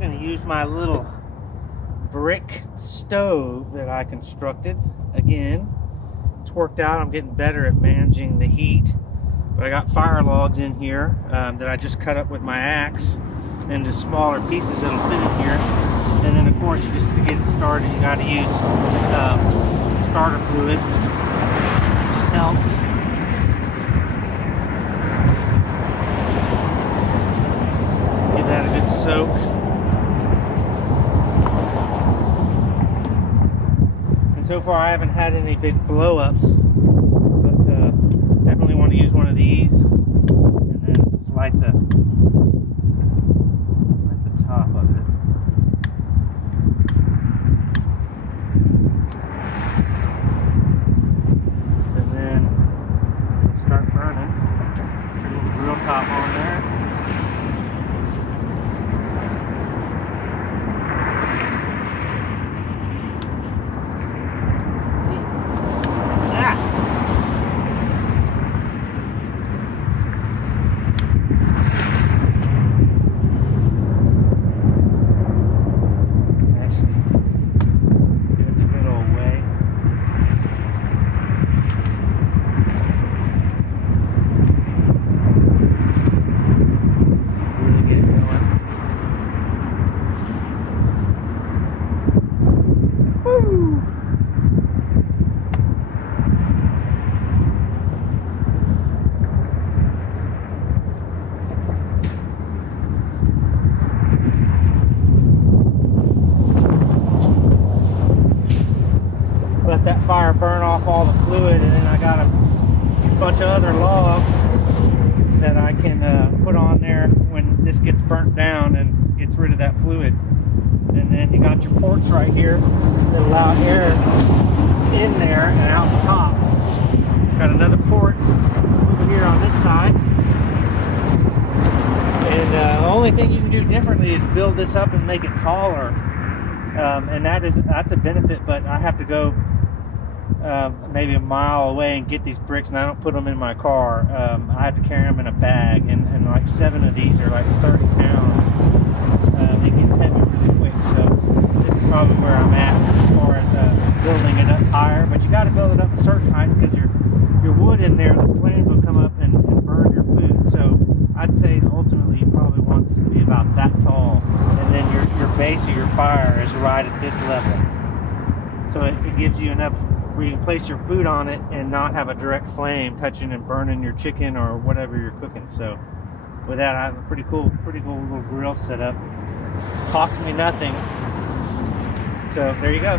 going to use my little brick stove that I constructed. Again, it's worked out. I'm getting better at managing the heat. But I got fire logs in here that I just cut up with my axe into smaller pieces that'll fit in here. And then, of course, you just to get it started, you got to use starter fluid. It just helps. Give that a good soak. And so far, I haven't had any big blow-ups, but definitely want to use one of these, and then just light the top of it. And then it'll start burning. Put your little grill top on there. Let that fire burn off all the fluid, and then I got a bunch of other logs that I can put on there when this gets burnt down and gets rid of that fluid. And then you got your ports right here that allow air in there and out the top. Got another port over here on this side. And the only thing you can do differently is build this up and make it taller. And that's a benefit, but I have to go maybe a mile away and get these bricks, and I don't put them in my car. I have to carry them in a bag, and like 7 of these are like 30 pounds. It gets heavy really quick, so this is probably where I'm at as far as building it up higher. But you got to build it up a certain height because your wood in there, the flames will come up and burn your food. So I'd say ultimately you probably want this to be about that tall, and then your base of your fire is right at this level. So it gives you enough where you can place your food on it and not have a direct flame touching and burning your chicken or whatever you're cooking. So with that, I have a pretty cool little grill setup. Cost me nothing. So there you go.